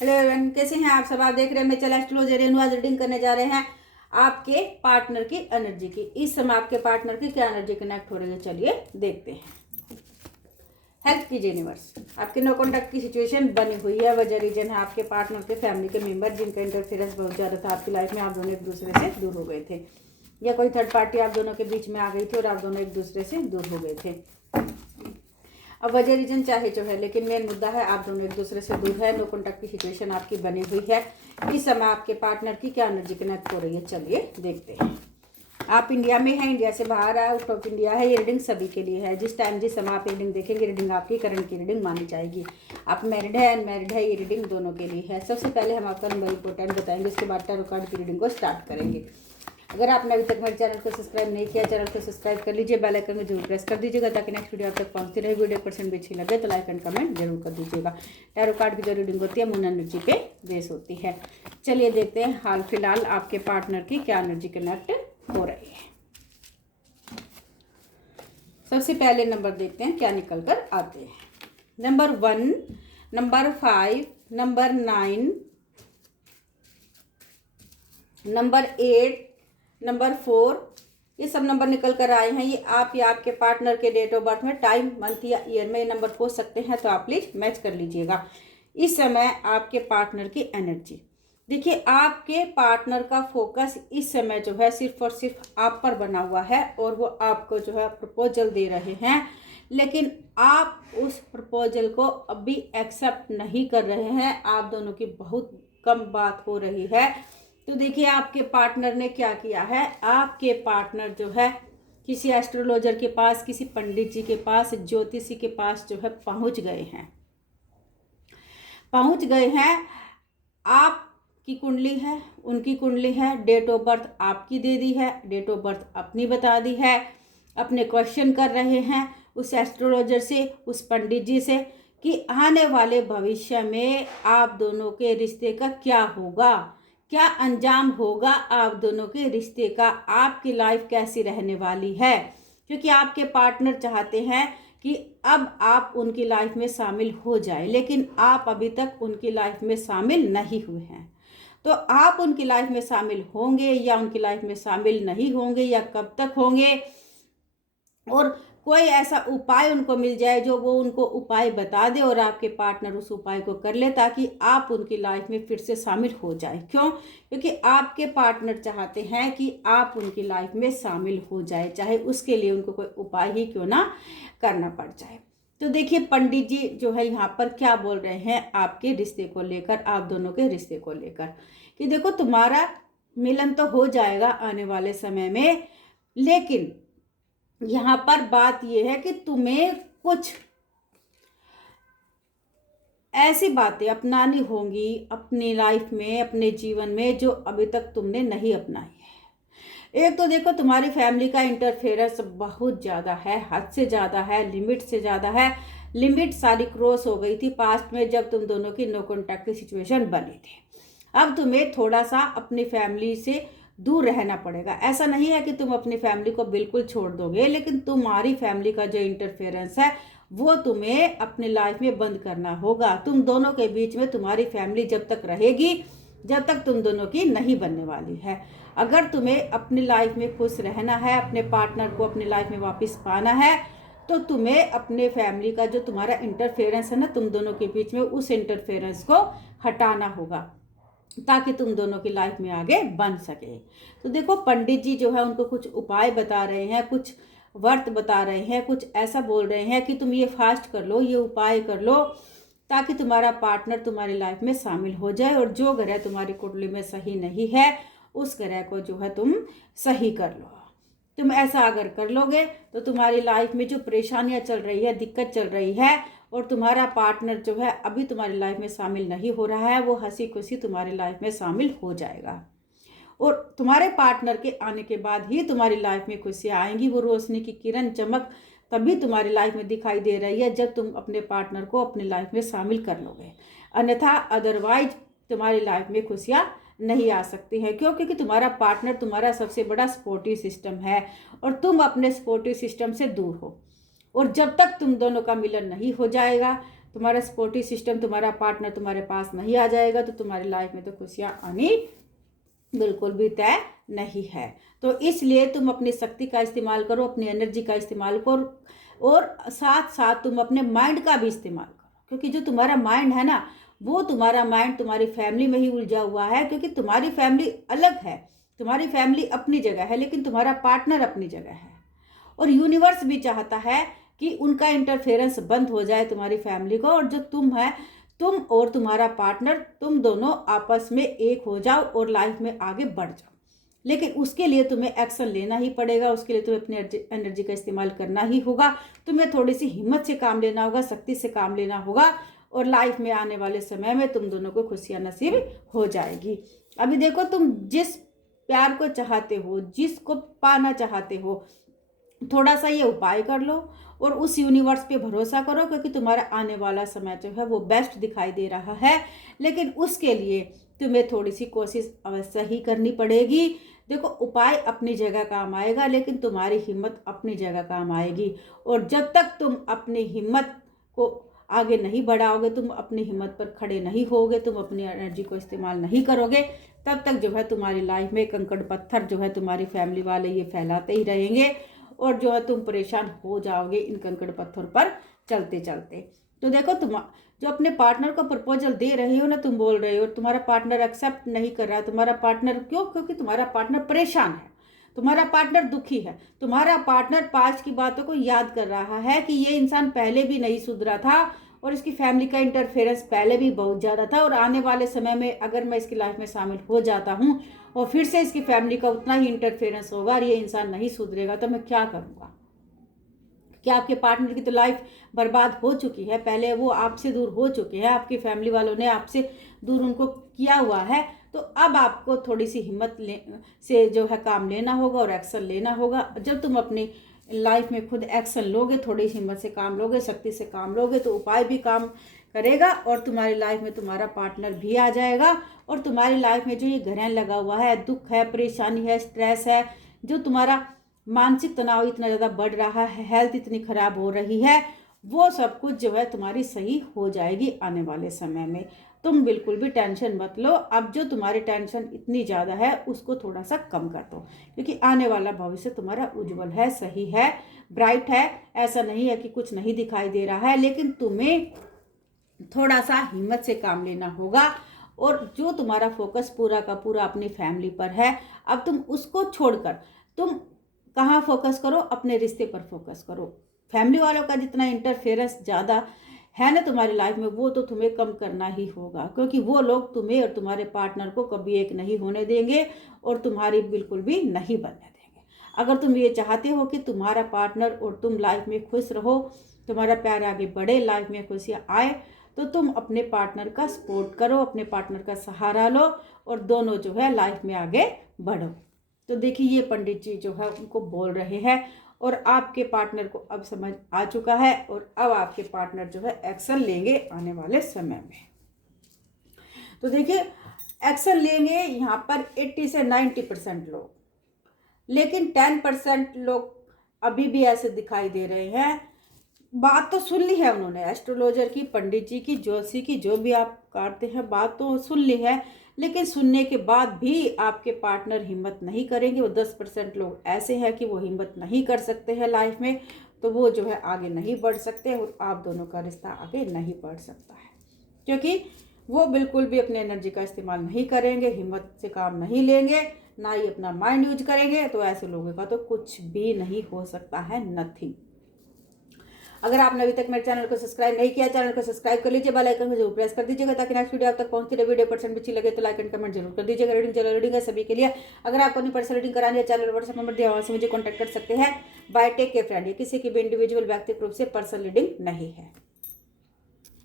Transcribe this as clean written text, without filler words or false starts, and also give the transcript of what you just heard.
Hello everyone, कैसे हैं आप सब। आप देख रहे हैं मैं चला एस्ट्रोलॉजर आज रीडिंग करने जा रहे हैं आपके पार्टनर की एनर्जी की। इस समय आपके पार्टनर की क्या एनर्जी कनेक्ट हो रही है, चलिए देखते हैं। हेल्प कीजिए यूनिवर्स। आपके नो कॉन्टैक्ट की सिचुएशन बनी हुई है, वजह रीजन है आपके पार्टनर के फैमिली के मेंबर जिनका इंटरफेरेंस बहुत ज़्यादा था आपकी लाइफ में। आप दोनों एक दूसरे से दूर हो गए थे या कोई थर्ड पार्टी आप दोनों के बीच में आ गई थी और आप दोनों एक दूसरे से दूर हो गए थे। अब वजह रीजन चाहे जो है, लेकिन मेन मुद्दा है आप दोनों एक दूसरे से दूर है। नो कॉन्टैक्ट की सिचुएशन आपकी बनी हुई है। इस समय आपके पार्टनर की क्या एनर्जी कनेक्ट हो रही है, चलिए देखते हैं। आप इंडिया में हैं, इंडिया से बाहर है, आउट ऑफ इंडिया है, ये रीडिंग सभी के लिए है। जिस समय आप रीडिंग देखेंगे, रीडिंग आपकी करंट की रीडिंग मानी जाएगी। आप मैरिड है अनमैरिड है, ये रीडिंग दोनों के लिए है। सबसे पहले हम आपका नंबर इंपॉर्टेंट बताएंगे, उसके बाद टैरो कार्ड की रीडिंग को स्टार्ट करेंगे। अगर आपने अभी तक मेरे चैनल को सब्सक्राइब नहीं किया, चैनल को सब्सक्राइब कर लीजिए, बेल आइकन को जरूर प्रेस कर दीजिएगा ताकि नेक्स्ट वीडियो आप तक पहुंचती रहे। वीडियो % भी अच्छी लगे तो लाइक एंड कमेंट जरूर कर दीजिएगा। टैरो कार्ड की जो रीडिंग होती है मून एनर्जी पे बेस होती है। चलिए देखते हैं हाल फिलहाल आपके पार्टनर की क्या एनर्जी कनेक्ट हो रही है। सबसे पहले नंबर देखते हैं क्या निकल कर आते हैं। Number 1, number 5, number 9, number 8, number 4, ये सब नंबर निकल कर आए हैं। ये आप या आपके पार्टनर के डेट ऑफ बर्थ में, टाइम, मंथ या ईयर में ये नंबर हो सकते हैं, तो आप प्लीज मैच कर लीजिएगा। इस समय आपके पार्टनर की एनर्जी देखिए, आपके पार्टनर का फोकस इस समय जो है सिर्फ और सिर्फ आप पर बना हुआ है और वो आपको जो है प्रपोजल दे रहे हैं, लेकिन आप उस प्रपोजल को अभी एक्सेप्ट नहीं कर रहे हैं। आप दोनों की बहुत कम बात हो रही है। तो देखिए आपके पार्टनर ने क्या किया है। आपके पार्टनर जो है किसी एस्ट्रोलॉजर के पास, किसी पंडित जी के पास, ज्योतिषी के पास जो है पहुंच गए हैं। आपकी कुंडली है, उनकी कुंडली है, डेट ऑफ बर्थ आपकी दे दी है, डेट ऑफ बर्थ अपनी बता दी है। अपने क्वेश्चन कर रहे हैं उस एस्ट्रोलॉजर से, उस पंडित जी से कि आने वाले भविष्य में आप दोनों के रिश्ते का क्या होगा, क्या अंजाम होगा आप दोनों के रिश्ते का, आपकी लाइफ कैसी रहने वाली है। क्योंकि आपके पार्टनर चाहते हैं कि अब आप उनकी लाइफ में शामिल हो जाए, लेकिन आप अभी तक उनकी लाइफ में शामिल नहीं हुए हैं। तो आप उनकी लाइफ में शामिल होंगे या उनकी लाइफ में शामिल नहीं होंगे या कब तक होंगे, और कोई ऐसा उपाय उनको मिल जाए जो वो उनको उपाय बता दे और आपके पार्टनर उस उपाय को कर ले ताकि आप उनकी लाइफ में फिर से शामिल हो जाए। क्यों? क्योंकि आपके पार्टनर चाहते हैं कि आप उनकी लाइफ में शामिल हो जाए, चाहे उसके लिए उनको कोई उपाय ही क्यों ना करना पड़ जाए। तो देखिए पंडित जी जो है यहाँ पर क्या बोल रहे हैं आपके रिश्ते को लेकर, आप दोनों के रिश्ते को लेकर, कि देखो तुम्हारा मिलन तो हो जाएगा आने वाले समय में, लेकिन यहाँ पर बात यह है कि तुम्हें कुछ ऐसी बातें अपनानी होंगी अपनी लाइफ में, अपने जीवन में, जो अभी तक तुमने नहीं अपनाई है। एक तो देखो तुम्हारी फैमिली का इंटरफेरेंस बहुत ज़्यादा है, हद से ज़्यादा है, लिमिट से ज़्यादा है। लिमिट सारी क्रॉस हो गई थी पास्ट में जब तुम दोनों की नो कॉन्टैक्ट की सिचुएशन बनी थी। अब तुम्हें थोड़ा सा अपनी फैमिली से दूर रहना पड़ेगा। ऐसा नहीं है कि तुम अपनी फैमिली को बिल्कुल छोड़ दोगे, लेकिन तुम्हारी फैमिली का जो इंटरफेरेंस है वो तुम्हें अपनी लाइफ में बंद करना होगा। तुम दोनों के बीच में तुम्हारी फैमिली जब तक रहेगी जब तक तुम दोनों की नहीं बनने वाली है। अगर तुम्हें अपनी लाइफ में खुश रहना है, अपने पार्टनर को अपनी लाइफ में वापस पाना है, तो तुम्हें अपने फैमिली का जो तुम्हारा इंटरफेरेंस है ना तुम दोनों के बीच में, उस इंटरफेरेंस को हटाना होगा ताकि तुम दोनों की लाइफ में आगे बन सके। तो देखो पंडित जी जो है उनको कुछ उपाय बता रहे हैं, कुछ व्रत बता रहे हैं, कुछ ऐसा बोल रहे हैं कि तुम ये फास्ट कर लो, ये उपाय कर लो ताकि तुम्हारा पार्टनर तुम्हारी लाइफ में शामिल हो जाए, और जो ग्रह तुम्हारी कुंडली में सही नहीं है उस ग्रह को जो है तुम सही कर लो। तुम ऐसा अगर कर लोगे तो तुम्हारी लाइफ में जो परेशानियां चल रही है, दिक्कत चल रही है, और तुम्हारा पार्टनर जो है अभी तुम्हारी लाइफ में शामिल नहीं हो रहा है, वो हंसी खुशी तुम्हारी लाइफ में शामिल हो जाएगा। और तुम्हारे पार्टनर के आने के बाद ही तुम्हारी लाइफ में खुशियाँ आएंगी। वो रोशनी की किरण, चमक तभी तुम्हारी लाइफ में दिखाई दे रही है जब तुम अपने पार्टनर को अपनी लाइफ में शामिल कर लोगे, अन्यथा अदरवाइज तुम्हारी लाइफ में खुशियाँ नहीं आ सकती है। क्यों? क्योंकि तुम्हारा पार्टनर तुम्हारा सबसे बड़ा सपोर्टिव सिस्टम है और तुम अपने सपोर्टिव सिस्टम से दूर हो। और जब तक तुम दोनों का मिलन नहीं हो जाएगा, तुम्हारा सपोर्टिव सिस्टम, तुम्हारा पार्टनर तुम्हारे पास नहीं आ जाएगा तो तुम्हारी लाइफ में तो खुशियाँ आनी बिल्कुल भी तय नहीं है। तो इसलिए तुम अपनी शक्ति का इस्तेमाल करो, अपनी एनर्जी का इस्तेमाल करो और साथ साथ तुम अपने माइंड का भी इस्तेमाल करो, क्योंकि जो तुम्हारा माइंड है ना, वो तुम्हारा माइंड तुम्हारी फैमिली में ही उलझा हुआ है, क्योंकि तुम्हारी फैमिली अलग है, तुम्हारी फैमिली अपनी जगह है, लेकिन तुम्हारा पार्टनर अपनी जगह है। और यूनिवर्स भी चाहता है कि उनका इंटरफेरेंस बंद हो जाए तुम्हारी फैमिली को, और जो तुम है, तुम और तुम्हारा पार्टनर, तुम दोनों आपस में एक हो जाओ और लाइफ में आगे बढ़ जाओ। लेकिन उसके लिए तुम्हें एक्शन लेना ही पड़ेगा, उसके लिए तुम्हें अपनी एनर्जी का इस्तेमाल करना ही होगा, तुम्हें थोड़ी सी हिम्मत से काम लेना होगा, शक्ति से काम लेना होगा, और लाइफ में आने वाले समय में तुम दोनों को खुशियाँ नसीब हो जाएगी। अभी देखो, तुम जिस प्यार को चाहते हो, जिसको पाना चाहते हो, थोड़ा सा ये उपाय कर लो और उस यूनिवर्स पे भरोसा करो, क्योंकि तुम्हारा आने वाला समय जो है वो बेस्ट दिखाई दे रहा है। लेकिन उसके लिए तुम्हें थोड़ी सी कोशिश अवश्य ही करनी पड़ेगी। देखो, उपाय अपनी जगह काम आएगा, लेकिन तुम्हारी हिम्मत अपनी जगह काम आएगी। और जब तक तुम अपनी हिम्मत को आगे नहीं बढ़ाओगे, तुम अपनी हिम्मत पर खड़े नहीं होगे, तुम अपनी एनर्जी को इस्तेमाल नहीं करोगे, तब तक जो है तुम्हारी लाइफ में कंकड़ पत्थर जो है तुम्हारी फैमिली वाले ये फैलाते ही रहेंगे, और जो है तुम परेशान हो जाओगे इन कंकड़ पत्थर पर चलते चलते। तो देखो, तुम जो अपने पार्टनर को प्रपोजल दे रहे हो ना, तुम बोल रहे हो, तुम्हारा पार्टनर एक्सेप्ट नहीं कर रहा है। तुम्हारा पार्टनर क्यों? क्योंकि तुम्हारा पार्टनर परेशान है, तुम्हारा पार्टनर दुखी है, तुम्हारा पार्टनर पास्ट की बातों को याद कर रहा है कि ये इंसान पहले भी नहीं सुधरा था और इसकी फैमिली का इंटरफेरेंस पहले भी बहुत ज़्यादा था, और आने वाले समय में अगर मैं इसकी लाइफ में शामिल हो जाता हूँ और फिर से इसकी फैमिली का उतना ही इंटरफेरेंस होगा और ये इंसान नहीं सुधरेगा, तो मैं क्या करूँगा? क्या आपके पार्टनर की तो लाइफ बर्बाद हो चुकी है, पहले वो आपसे दूर हो चुके हैं, आपकी फैमिली वालों ने आपसे दूर उनको किया हुआ है। तो अब आपको थोड़ी सी हिम्मत से जो है काम लेना होगा और एक्शन लेना होगा। जब तुम अपनी लाइफ में खुद एक्शन लोगे, थोड़ी हिम्मत से काम लोगे, शक्ति से काम लोगे, तो उपाय भी काम करेगा और तुम्हारी लाइफ में तुम्हारा पार्टनर भी आ जाएगा। और तुम्हारी लाइफ में जो ये ग्रहण लगा हुआ है, दुख है, परेशानी है, स्ट्रेस है, जो तुम्हारा मानसिक तनाव इतना ज़्यादा बढ़ रहा है, हेल्थ इतनी खराब हो रही है, वो सब कुछ जो है तुम्हारी सही हो जाएगी आने वाले समय में। तुम बिल्कुल भी टेंशन मत लो। अब जो तुम्हारी टेंशन इतनी ज़्यादा है उसको थोड़ा सा कम कर दो, क्योंकि आने वाला भविष्य तुम्हारा उज्जवल है, सही है, ब्राइट है। ऐसा नहीं है कि कुछ नहीं दिखाई दे रहा है, लेकिन तुम्हें थोड़ा सा हिम्मत से काम लेना होगा। और जो तुम्हारा फोकस पूरा का पूरा अपनी फैमिली पर है, अब तुम उसको छोड़कर तुम कहाँ फोकस करो? अपने रिश्ते पर फोकस करो। फैमिली वालों का जितना इंटरफेरेंस ज़्यादा है ना तुम्हारी लाइफ में, वो तो तुम्हें कम करना ही होगा, क्योंकि वो लोग तुम्हें और तुम्हारे पार्टनर को कभी एक नहीं होने देंगे और तुम्हारी बिल्कुल भी नहीं बनने देंगे। अगर तुम ये चाहते हो कि तुम्हारा पार्टनर और तुम लाइफ में खुश रहो, तुम्हारा प्यार आगे बढ़े, लाइफ में खुशियाँ आए, तो तुम अपने पार्टनर का सपोर्ट करो, अपने पार्टनर का सहारा लो और दोनों जो है लाइफ में आगे बढ़ो। तो देखिए, ये पंडित जी जो है उनको बोल रहे हैं और आपके पार्टनर को अब समझ आ चुका है और अब आपके पार्टनर जो है एक्शन लेंगे आने वाले समय में। तो देखिए, एक्शन लेंगे यहाँ पर 80 से 90% लोग, लेकिन 10% लोग अभी भी ऐसे दिखाई दे रहे हैं। बात तो सुन ली है उन्होंने, एस्ट्रोलॉजर की, पंडित जी की, ज्योतिषी की, जो भी आप करते हैं, बात तो सुन ली है, लेकिन सुनने के बाद भी आपके पार्टनर हिम्मत नहीं करेंगे। वो 10% लोग ऐसे हैं कि वो हिम्मत नहीं कर सकते हैं लाइफ में, तो वो जो है आगे नहीं बढ़ सकते और आप दोनों का रिश्ता आगे नहीं बढ़ सकता है, क्योंकि वो बिल्कुल भी अपने एनर्जी का इस्तेमाल नहीं करेंगे, हिम्मत से काम नहीं लेंगे, ना ही अपना माइंड यूज करेंगे। तो ऐसे लोगों का तो कुछ भी नहीं हो सकता है, नथिंग। अगर आपने अभी तक मेरे चैनल को सब्सक्राइब नहीं किया, चैनल को सब्सक्राइब कर लीजिए, बेल आइकन को जरूर प्रेस कर दीजिएगा, ताकि नेक्स्ट वीडियो आप तक पहुंचती रहे। वीडियो पर्सन अच्छी लगे तो लाइक एंड कमेंट जरूर कर दीजिएगा। रीडिंग चलो रीडिंग है सभी के लिए। अगर आपको अपनी पर्सनल रीडिंग करानी है, चैनल व्हाट्सएप नंबर दिया वहाँ से मुझे कॉन्टैक्ट कर सकते हैं। Bye take care friend. ये किसी की भी इंडिविजुअल व्यक्तिगत रूप से पर्सनल रीडिंग नहीं है।